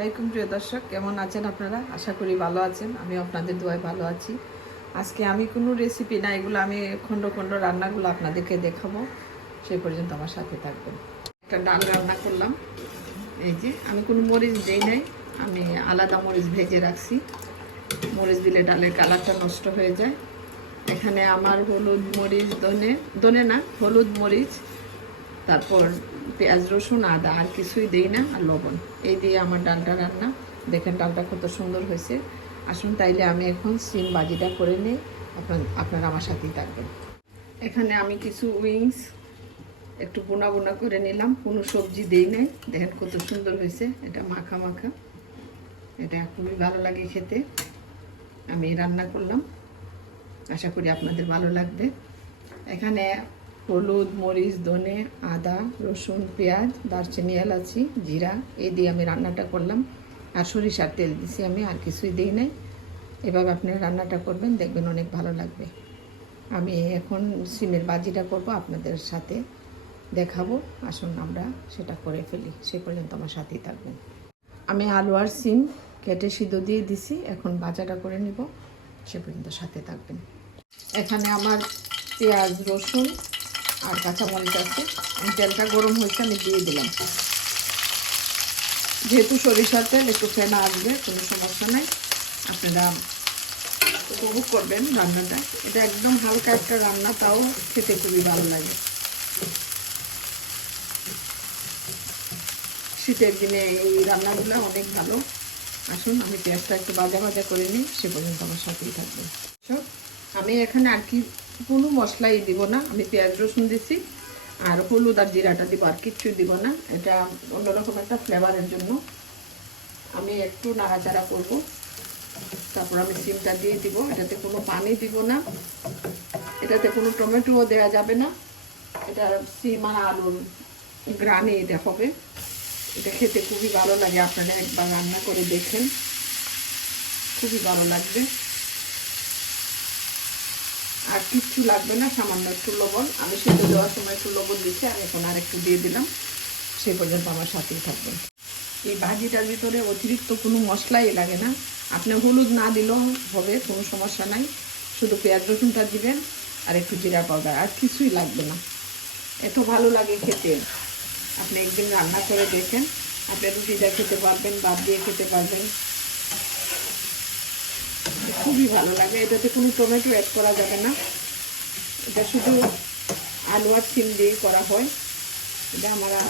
আলাইকুম প্রিয় দর্শক। কেমন আছেন আপনারা? আশা করি ভালো আছেন। আমি আপনাদের দোয়ায় ভালো আছি। আজকে আমি কোনো রেসিপি না, এগুলো আমি খণ্ড খণ্ড রান্নাগুলো আপনাদেরকে দেখাবো। সেই পর্যন্ত আমার সাথে থাকবেন। একটা ডাল রান্না করলাম। এই যে, আমি কোনো মরিচ দিই নাই। আমি আলাদা মরিচ ভেজে রাখছি। মরিচ দিলে ডালের কালারটা নষ্ট হয়ে যায়। এখানে আমার হলুদ মরিচ দনে দনে না, হলুদ মরিচ, তারপর পেঁয়াজ, রসুন, আদা, আর কিছুই দিই না, আর লবণ। এই দিয়ে আমার ডালটা রান্না। দেখেন ডালটা কত সুন্দর হয়েছে। আসুন তাইলে আমি এখন সিম বাজিটা করে নিই। আপনার, আপনারা আমার সাথেই থাকবেন। এখানে আমি কিছু উইংস একটু বোনা বোনা করে নিলাম। কোনো সবজি দিই নাই। দেখেন কত সুন্দর হয়েছে। এটা মাখা মাখা। এটা খুবই ভালো লাগে খেতে। আমি রান্না করলাম। আশা করি আপনাদের ভালো লাগবে। এখানে হলুদ, মরিচ, ধনে, আদা, রসুন, পেঁয়াজ, দারচিনি, এলাচি, জিরা এই দিয়ে আমি রান্নাটা করলাম। আর সরিষার তেল দিছি আমি, আর কিছুই দিই নাই। এভাবে আপনি রান্নাটা করবেন, দেখবেন অনেক ভালো লাগবে। আমি এখন সিমের বাজিটা করব, আপনাদের সাথে দেখাবো। আসুন আমরা সেটা করে ফেলি, সে পর্যন্ত আমার সাথেই থাকবেন। আমি আলু আর সিম কেটে সিদ্ধ দিয়ে দিছি, এখন বাজাটা করে নিব, সে পর্যন্ত সাথে থাকবেন। এখানে আমার পেঁয়াজ, রসুন আর কাঁচামরিচ আছে। আমি তেলটা গরম হয়েছে, আমি দিয়ে দিলাম। যেহেতু সরিষার তেল, একটু ফেনা আসবে, কোনো সমস্যা নাই। আপনারা উপভোগ করবেন রান্নাটা। এটা একদম হালকা একটা রান্না, তাও খেতে খুবই ভালো লাগে। শীতের দিনে এই রান্নাগুলো অনেক ভালো। আসুন, আমি পেঁয়াজটা একটু বাজা ভাজা করে নিই, সে পর্যন্ত আমার সাথেই থাকবে। আমি এখানে আর কি কোনো মশলাই দিব না। আমি পেঁয়াজ রসুন দিছি আর হলুদ আর জিরাটা দিব, আর কিচ্ছু দিব না। এটা অন্যরকম একটা ফ্লেভারের জন্য। আমি একটু নাড়াচাড়া করব। তারপর আমি সিমটা দিয়ে দিব। এটাতে কোনো পানি দিব না। এটাতে কোনো টমেটোও দেওয়া যাবে না। এটা সিম আর আলুর গ্রানে এটা হবে। এটা খেতে খুবই ভালো লাগে। আপনারা একবার রান্না করে দেখেন। খুবই ভালো লাগবে। আর কিচ্ছু লাগবে না, সামান্য একটু লবণ। আমি সেটা দেওয়ার সময় একটু লবণ দিচ্ছি, আর এখন আর একটু দিয়ে দিলাম। সেই পর্যন্ত আমার সাথেই থাকবেন। এই ভাজিটার ভিতরে অতিরিক্ত কোনো মশলাই লাগে না। আপনি হলুদ না দিলেও হবে, কোনো সমস্যা নাই। শুধু পেঁয়াজ রসুনটা দিবেন আর একটু জিরা পাউডার, আর কিছুই লাগবে না। এত ভালো লাগে খেতে। আপনি একদিন রান্না করে দেখেন। আপনি রুটিটা খেতে পারবেন বাদ দিয়ে খেতে পারবেন। খুবই ভালো লাগে। এটাতে কোনো টমেটো অ্যাড করা যাবে না। এটা শুধু আলু আর সিম দিয়েই করা হয়। এটা আমরা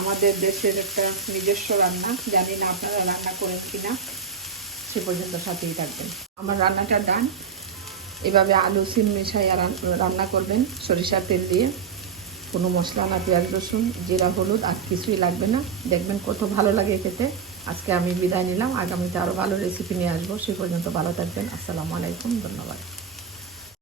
আমাদের দেশের একটা নিজস্ব রান্না। জানি না আপনারা রান্না করেন কি না সে পর্যন্ত সাথেই থাকবেন। আমার রান্নাটা ডান। এভাবে আলু, সিম মিশাইয়া রান্না করবেন। সরিষার তেল দিয়ে। কোনো মশলা না, পেঁয়াজ, রসুন, জিরা, হলুদ আর কিছুই লাগবে না। দেখবেন কত ভালো লাগে খেতে। আজকে আমি বিদায় নিলাম। আগামীতে আরও ভালো রেসিপি নিয়ে আসব। সে পর্যন্ত ভালো থাকবেন। আসসালামু আলাইকুম। ধন্যবাদ।